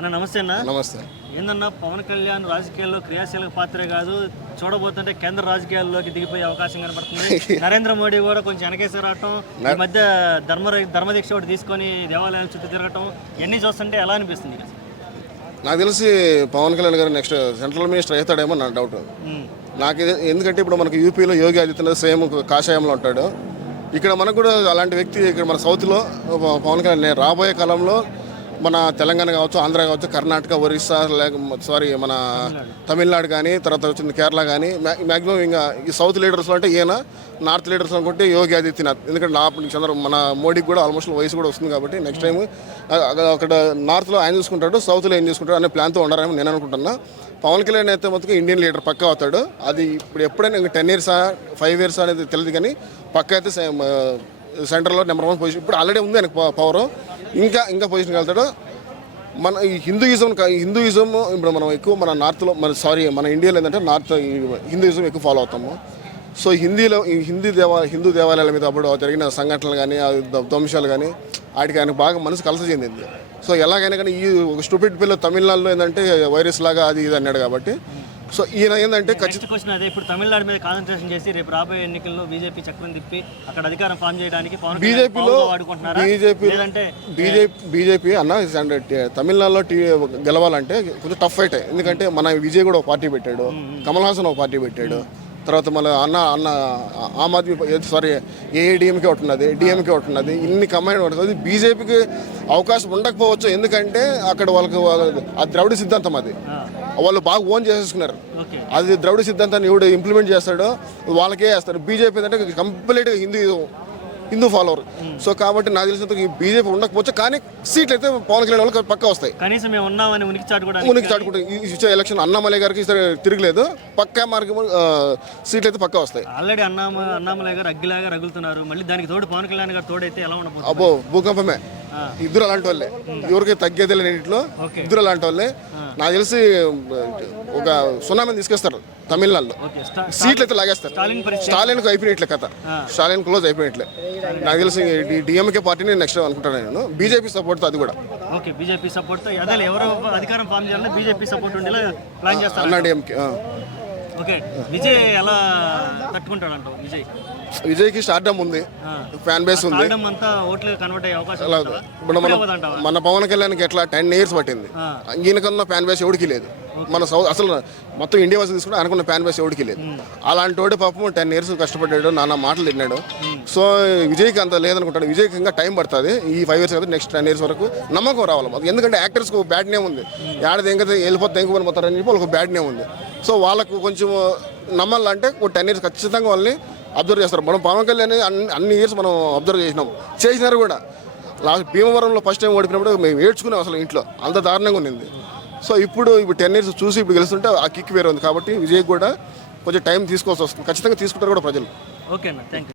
అన్న నమస్తే అన్న. నమస్తే. ఏందన్నా పవన్ కళ్యాణ్ రాజకీయాల్లో క్రియాశీలక పాత్రే కాదు, చూడబోతుంటే కేంద్ర రాజకీయాల్లోకి దిగిపోయే అవకాశం కనబడుతుంది. నరేంద్ర మోడీ కూడా కొంచెం వెనకేసి రావటం, ఈ మధ్య ధర్మదీక్ష ఒకటి తీసుకొని దేవాలయాల చుట్టూ తిరగటం, ఇవన్నీ చూస్తుంటే ఎలా అనిపిస్తుంది? నాకు తెలిసి పవన్ కళ్యాణ్ గారు నెక్స్ట్ సెంట్రల్ మినిస్టర్ అవుతాడేమో నా డౌట్. నాకు ఎందుకంటే ఇప్పుడు మనకు యూపీలో యోగి ఆదిత్యనాథ్ సేమ్ కాషాయంలో ఉంటాడు. ఇక్కడ మనకు కూడా అలాంటి వ్యక్తి ఇక్కడ మన సౌత్లో పవన్ కళ్యాణ్ రాబోయే కాలంలో మన తెలంగాణ కావచ్చు, ఆంధ్ర కావచ్చు, కర్ణాటక, ఒరిస్సా మన తమిళనాడు కానీ, తర్వాత వచ్చింది కేరళ కానీ, మ్యాక్సిమం ఇంకా ఈ సౌత్ లీడర్స్లో అంటే ఈయన, నార్త్ లీడర్స్ అనుకుంటే యోగి ఆదిత్యనాథ్. ఎందుకంటే మన మోడీకి కూడా ఆల్మోస్ట్ వయసు కూడా వస్తుంది కాబట్టి నెక్స్ట్ టైం అక్కడ నార్త్లో ఆయన చూసుకుంటాడు, సౌత్లో ఏం చూసుకుంటాడు అనే ప్లాన్తో ఉండాలని నేను అనుకుంటున్నా. పవన్ కళ్యాణ్ అయితే మొత్తం ఇండియన్ లీడర్ పక్కా అవుతాడు. అది ఇప్పుడు ఎప్పుడైనా ఇంకా 10 years 5 years అనేది తెలియదు, కానీ పక్క అయితే సెంటర్లో నెంబర్ 1 పొజిషన్ ఇప్పుడు ఆల్రెడీ ఉంది ఆయనకు పవర్. ఇంకా పొజిషన్కి వెళ్తాడు. మన ఈ హిందూయిజం ఇప్పుడు మనం ఎక్కువ మన నార్త్లో మన ఇండియాలో ఏంటంటే నార్త్ హిందూయిజం ఎక్కువ ఫాలో అవుతాము. సో హిందూ దేవాలయాల మీద అప్పుడు జరిగిన సంఘటనలు కానీ, ధ్వంసాలు కానీ వాటికి ఆయనకు బాగా మనసు కలస చెందింది. సో ఎలాగైనా కానీ ఈ ఒక స్టూపిడ్ పిల్ల తమిళనాడులో ఏంటంటే వైరస్ లాగా అది ఇది అన్నాడు కాబట్టి, సో ఈయన ఏంటంటే ఖచ్చితంగా అదే ఇప్పుడు తమిళనాడు మీద కాన్సన్ట్రేషన్ చేసి రేపు రాబోయే ఎన్నికల్లో బీజేపీ చక్రం తిప్పి అక్కడ అధికారం ఫామ్ చేయడానికి బీజేపీ అన్న తమిళనాడులో గెలవాలంటే కొంచెం టఫ్ ఫైట్. ఎందుకంటే మన విజయ్ కూడా ఒక పార్టీ పెట్టాడు, కమల్ హాసన్ ఒక పార్టీ పెట్టాడు, తర్వాత మళ్ళీ అన్న ఆమ్ ఆద్మీ ఏఐడిఎంకే ఉంటున్నది, డిఎంకే ఉంటున్నది, ఇన్ని కంబైన్ ఉంటుంది. బీజేపీకి అవకాశం ఉండకపోవచ్చు, ఎందుకంటే అక్కడ వాళ్ళకి ఆ ద్రవిడ సిద్ధాంతం అది వాళ్ళు బాగా ఓన్ చేసేసుకున్నారు. అది ద్రవిడ సిద్ధాంతాన్ని ఎవడు ఇంప్లిమెంట్ చేస్తాడో వాళ్ళకే వేస్తారు. బీజేపీ అంటే కంప్లీట్గా హిందూ ఫాలోవర్. సో కాబట్టి నాకు తెలిసినంత బీజేపీ ఉండకపోవచ్చు, కానీ సీట్లు అయితే పవన్ కళ్యాణ్ వాళ్ళకి పక్కా వస్తాయి. కనీసం మేము ఉన్నామని ఉనికి చాటుకుంటే ఈ ఎలక్షన్ అన్నామలై గారికి తిరగలేదు, పక్కా మార్గం సీట్లు అయితే పక్కా వస్తాయి. ఆల్రెడీ అన్నామలై గారు అగ్గిలాగా రగులుతున్నారు, మళ్ళీ దానికి తోడు పవన్ కళ్యాణ్ గారు తోడైతే ఎలా ఉండబోతుంది? అబ్బో భూకంపమే. ఇద్దరు అలాంటి వాళ్ళే, ఎవరికి తగ్గేది ఇంట్లో ఇద్దరు అలాంటి వాళ్ళే. నాకు తెలిసి ఒక సునామీని తీసుకొస్తారు తమిళనాడులో, సీట్లు అయితే లాగేస్తారు. స్టాలిన్కు అయిపోయినట్లే కథ, స్టాలిన్ క్లోజ్ అయిపోయినట్లే. నాకు తెలిసి డిఎంకే పార్టీని నెక్స్ట్ అనుకుంటాను నేను. బీజేపీ సపోర్ట్తో అది కూడా బీజేపీ సపోర్ట్తో ఎవరు అధికారం ఫామ్ చేయాలంటే బీజేపీ సపోర్ట్ ఉండేలా ప్లాన్ చేస్తారు అన్నా డిఎంకే. విజయ్ ఎలా తట్టుకుంటాడంటావు? విజయ్కి స్టార్డమ్ ఉంది, ఫ్యాన్ బేస్ ఉంది. ఇప్పుడు మన పవన్ కళ్యాణ్కి ఎట్లా 10 years పట్టింది, ఈయనకన్నా ఫ్యాన్ బేస్ ఎవరికి లేదు. మన అసలు మొత్తం ఇండియా వాసి తీసుకుంటే అనుకున్న ఫ్యాన్ బేస్ ఎవరికి లేదు. అలాంటి వాడు పాపం 10 years కష్టపడ్డాడు, నాన్న మాటలు తిన్నాడు. సో విజయ్కి అంత లేదనుకుంటాడు. విజయ్కి ఇంకా టైం పడుతుంది. ఈ 5 years కదా, నెక్స్ట్ 10 years వరకు నమ్మకం రావాలి. ఎందుకంటే యాక్టర్స్కి బ్యాడ్ నేమ్ ఉంది, ఏడాది ఇంకా వెళ్ళిపోతే ఎంకుని పోతారని చెప్పి వాళ్ళకి బ్యాడ్ నేమ్ ఉంది. సో వాళ్ళకు కొంచెం నమ్మాలంటే 10 years ఖచ్చితంగా వాళ్ళని అబ్జర్వ్ చేస్తారు. మనం పవన్ కళ్యాణ్ అన్ని ఇయర్స్ మనం అబ్జర్వ్ చేసినారు కూడా. లాస్ట్ భీమవరంలో ఫస్ట్ టైం ఓడిపోయినప్పుడు మేము ఏడ్చుకున్నాం, అసలు ఇంట్లో అంత దారుణంగా ఉంది. సో ఇప్పుడు 10 years చూసి ఇప్పుడు గెలుస్తుంటే ఆ కిక్ వేరే ఉంది. కాబట్టి విజయ్ కూడా కొంచెం టైం తీసుకోవాల్సి వస్తుంది, ఖచ్చితంగా తీసుకుంటారు కూడా ప్రజలు. ఓకే అన్న, థ్యాంక్ యూ.